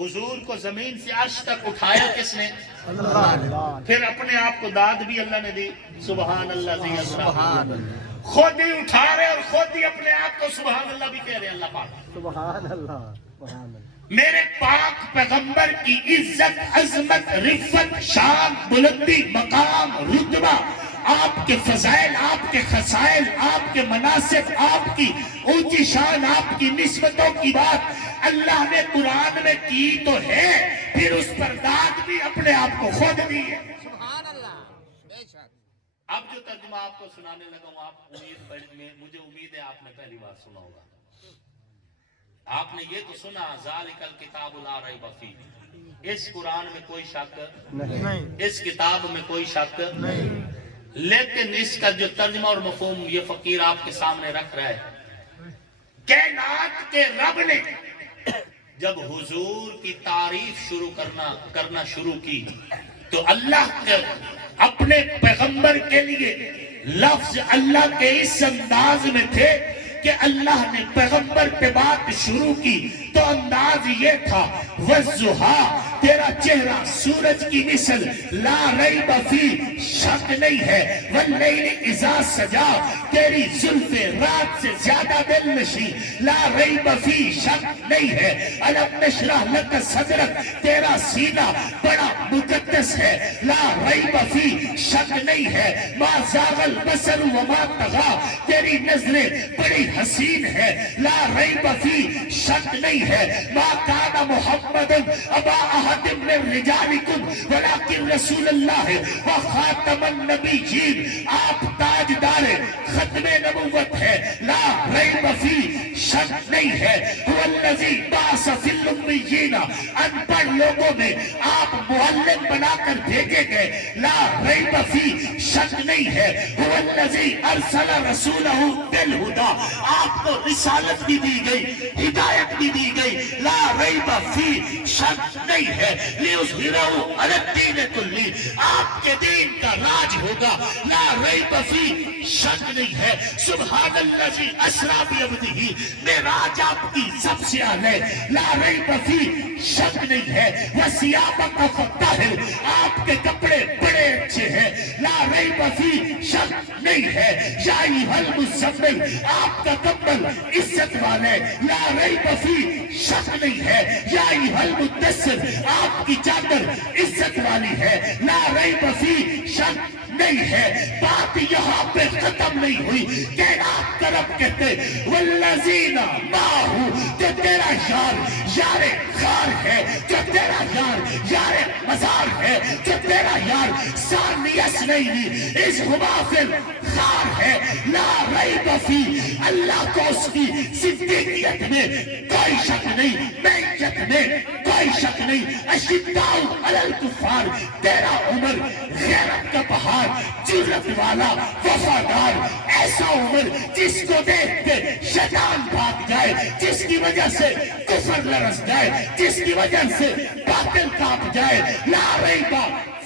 حضور کو زمین سے عرش تک اٹھایا کس نے؟ اللہ۔ پھر اپنے آپ کو داد بھی اللہ نے دی، سبحان اللہ ذی اسرا، خود ہی اٹھا رہے اور خود ہی اپنے آپ کو سبحان اللہ بھی کہہ رہے ہیں اللہ پاک۔ سبحان اللہ، سبحان اللہ۔ میرے پاک پیغمبر کی عزت، عظمت، رفت، شان، بلندی، مقام، رتبہ، آپ کے فضائل، آپ کے خصائل، آپ کے مناسب، آپ کی اونچی شان، آپ کی نسبتوں کی بات اللہ نے قرآن میں کی تو ہے، پھر اس پر داد بھی اپنے آپ کو خود دی ہے۔ سبحان اللہ، بے شک۔ اب جو ترجمہ آپ کو سنانے لگا ہوں، آپ مجھے امید ہے آپ نے پہلی بار سنا ہوگا۔ آپ نے یہ تو سنا ذالک الکتاب لا ریب فیہ، اس قرآن میں کوئی شک نہیں، اس کتاب میں کوئی شک نہیں، لیکن اس کا جو ترجمہ اور مفہوم یہ فقیر آپ کے سامنے رکھ رہا ہے، کائنات کے رب نے جب حضور کی تعریف کرنا شروع کی تو اللہ کے اپنے پیغمبر کے لیے لفظ اللہ کے اس انداز میں تھے کہ اللہ نے پیغمبر پہ بات شروع کی تو انداز یہ تھا، وَالضُّحَىٰ، تیرا چہرہ سورج کی مثل، لا ریب فی، شک نہیں ہے، وَاللَّيْلِ اِذَا سَجَا، تیری زلفیں رات سے زیادہ دل نشیں، لا ریب فی، شک نہیں ہے، أَلَمْ نَشْرَحْ لَكَ صَدْرَكَ، تیرا سینہ بڑا مقدس ہے، لا ریب فی، شک نہیں ہے، مَا زَاغَ الْبَصَرُ وَمَا طَغَىٰ، تیری نظریں بڑی حسین ہے، لا ریب فی، شک نہیں ہے، ما کان محمد ابا احد من رجالکم ولکن رسول اللہ و خاتم النبیین، آپ تاجدار ختم نبوت ہے، لا ریب فی، شک نہیں ہے، هو الذی بعث فی الامیین، ان پڑھ لوگوں میں آپ معلم بنا کر بھیجے گئے، لا ریب فی، شک نہیں ہے، هو الذی ارسل رسولہ بالہدی، آپ کو رسالت بھی دی گئی، ہدایت بھی دی گئی، لا ریب فی، شک نہیں ہے، لیظہرہ علی الدین کلہ، آپ کے دین کا راج ہوگا، لا ریب فی، شک نہیں ہے، سبحان الذی اسریٰ بعبدہ، معراج آپ کی سب سے اعلی، لا ریب فی، شک نہیں ہے، وثیابک فطہر، آپ کے کپڑے بڑے اچھے ہیں، لا ریب فی، شک نہیں ہے، یا ایھا المزمل، آپ کا کمبل عزت والے، لا ریب فی، شک نہیں ہے، یا ایھا المدثر، آپ کی چادر عزت والی ہے، لا ریب فی، شک نہیں ہے۔ بات یہاں پہ ختم نہیں ہوئی، کائنات کا رب کہتے والذین معہ، جو تیرا یار یار غار ہے، جو تیرا یار یار مزار ہے، جو تیرا یار ثانی اثنین اذ ہما فی الغار ہے، لا ریب فی، اللہ کو اس کی صدیقیت میں کوئی شک نہیں، معیت میں کوئی شک نہیں، اشداء علی الکفار، تیرا عمر غیرت کا پہاڑ، جرت والا، وفادار، ایسا عمر جس کو دیکھ کے شیطان بھاگ جائے، جس کی وجہ سے کفر لرز جائے، جس کی وجہ سے باطل کانپ جائے، لا ریب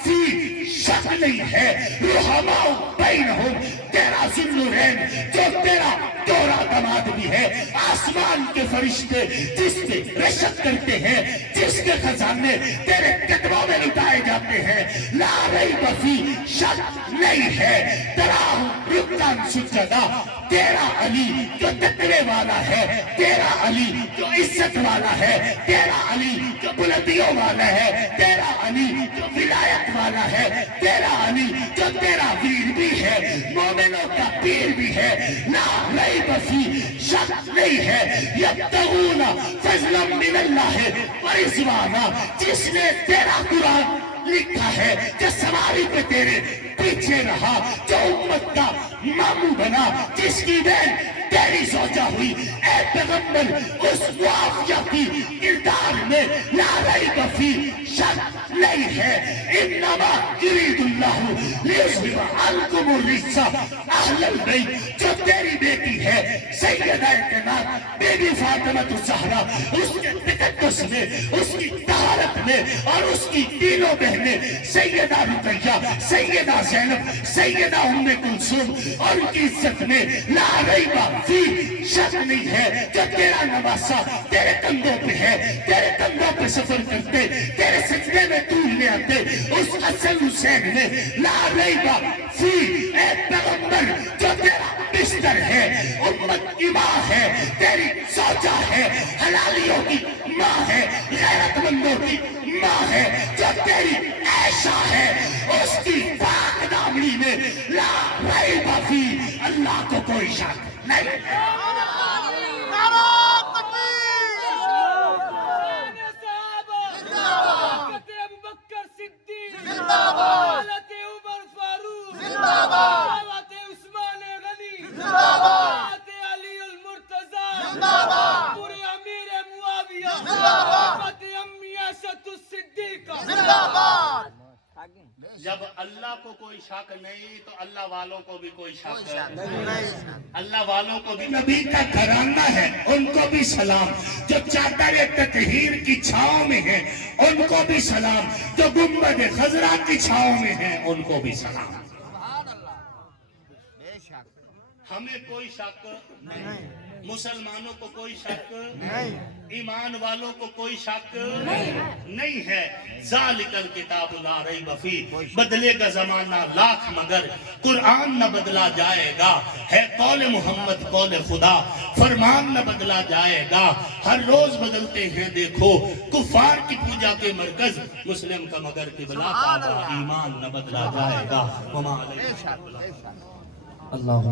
فی، شک نہیں ہے، رحماء بینہم، تیرا ذوالنورین، جو تیرا دورہ دماد بھی ہے، آسمان کے فرشتے جس پہ رشک کرتے ہیں، جس کے خزانے تیرے قدموں میں لٹائے جاتے ہیں، لا ریب فی، شک نہیں ہے، تراہم رکعًا سجدا، تیرا علی جو تقوی والا ہے، تیرا علی جو عزت والا ہے، تیرا علی جو بلندیوں والا ہے، تیرا علی جو ولایت والا ہے، تیرا علی جو تیرا ویر بھی ہے، مومنوں کا پیر بھی ہے، لا ریب فی، شک نہیں ہے، یبتغون فضلا من اللہ ورضوانا، جس نے تیرا قرآن لکھا ہے، جو سواری پہ تیرے پیچھے رہا، جو امت کا ماموں بنا، جس کی بہن تیری زوجہ ہوئی، اے پیغمبر اس معاویہ کی کردار میں لا ریب فی، شک نہیں ہے. انما یرید اللہ لیذہب عنکم الرجس اہل البیت. جو تیری بیٹی ہے سیدہ اعتماد بی بی فاطمہ الزہرا، اس کے تقدس میں، اس کی طہارت میں، اور اس کی تینوں بہنیں سیدہ رقیہ، سیدہ زینب، سیدہ ام کلثوم، اور ان کی عزت میں لا ریب فی شک نہیں ہے. جو تیرا نواسا تیرے کندھوں پہ ہے، تیرے کندھوں پہ سفر کرتے، تیرے سجدے میں ٹولنے آتے، اس حسن حسین میں لا ریب فی. اے پیغمبر جو تیرا بستر ہے، امت کی ماں ہے، تیری زوجہ ہے، حلالیوں کی ماں ہے، غیرت مندوں کی ماں ہے، جو تیری عائشہ ہے، اس کی پاک دامنی میں لا ریب فی. اللہ کو کوئی شک نہیں. جب اللہ کو کوئی شک نہیں تو اللہ والوں کو بھی کوئی شک نہیں. اللہ والوں کو بھی. نبی کا گھرانہ ہے، ان کو بھی سلام. جو چادر تطہیر کی چھاؤں میں ہیں ان کو بھی سلام. جو گنبد خضرا کی چھاؤں میں ہیں ان کو بھی سلام. ہمیں کوئی شک نہیں، مسلمانوں کو کوئی شک نہیں، ایمان والوں کو کوئی شک نہیں ہے. ذالک الکتاب لا ریب فیہ. بدلے گا زمانہ لاکھ مگر قرآن نہ بدلا جائے گا. ہے قول محمد قول خدا، فرمان نہ بدلا جائے گا. ہر روز بدلتے ہیں دیکھو کفار کی پوجا کے مرکز، مسلم کا مگر قبلہ کعبہ. ایمان نہ بدلا جائے گا. وما علیہ. اللہ